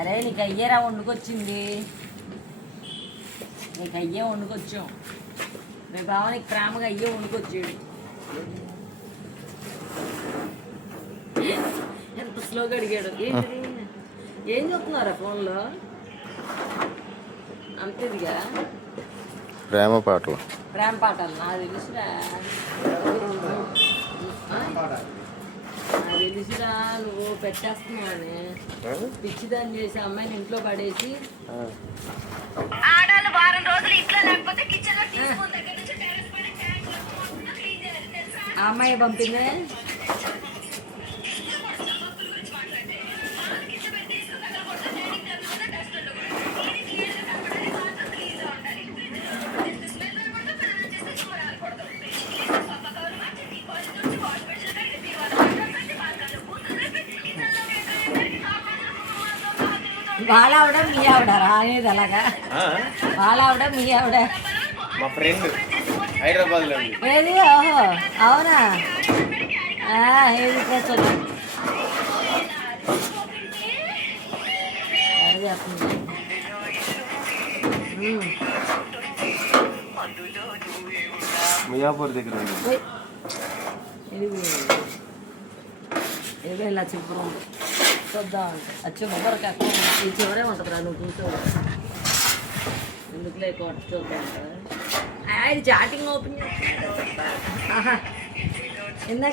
అరే నీకు అయ్యేరా వండుకొచ్చింది, నీకు అయ్యే వండుకొచ్చాం. రేపు బావ నీకు ప్రేమగా అయ్యే వండుకొచ్చాడు. ఎంత స్లోగా అడిగాడు. ఏంటి ఏం చూస్తున్నారా ఫోన్లో అంతేదిగా? ప్రేమ పాటలు, ప్రేమ పాటలు నాకు తెలుసురా, నాకు తెలుసురా. నువ్వు పెట్టేస్తున్నావు అని పిచ్చిదాన్ని చేసి అమ్మాయిని ఇంట్లో పడేసి ఆ అమ్మాయి పంపిందే. వాళ్ళ ఆవిడ మీ ఆవిడ రానేది అలాగా? వాళ్ళ ఆవిడ మీ ఆవిడ మా ఫ్రెండ్ హైదరాబాద్లో ఏది? ఓహో అవునా? ఏది కూర్చోండి చెప్తుంది. మియాపూర్ దగ్గర ఇది ఏదో ఇలా చివరం చూద్దామంటే అది చివరికి అక్కడ ఈ చివరే ఉంటుంది రా. నువ్వు చూసావు ఎందుకులే కొట్ట చూద్దాం. అది చాటింగ్ ఓపెన్ చేస్తా.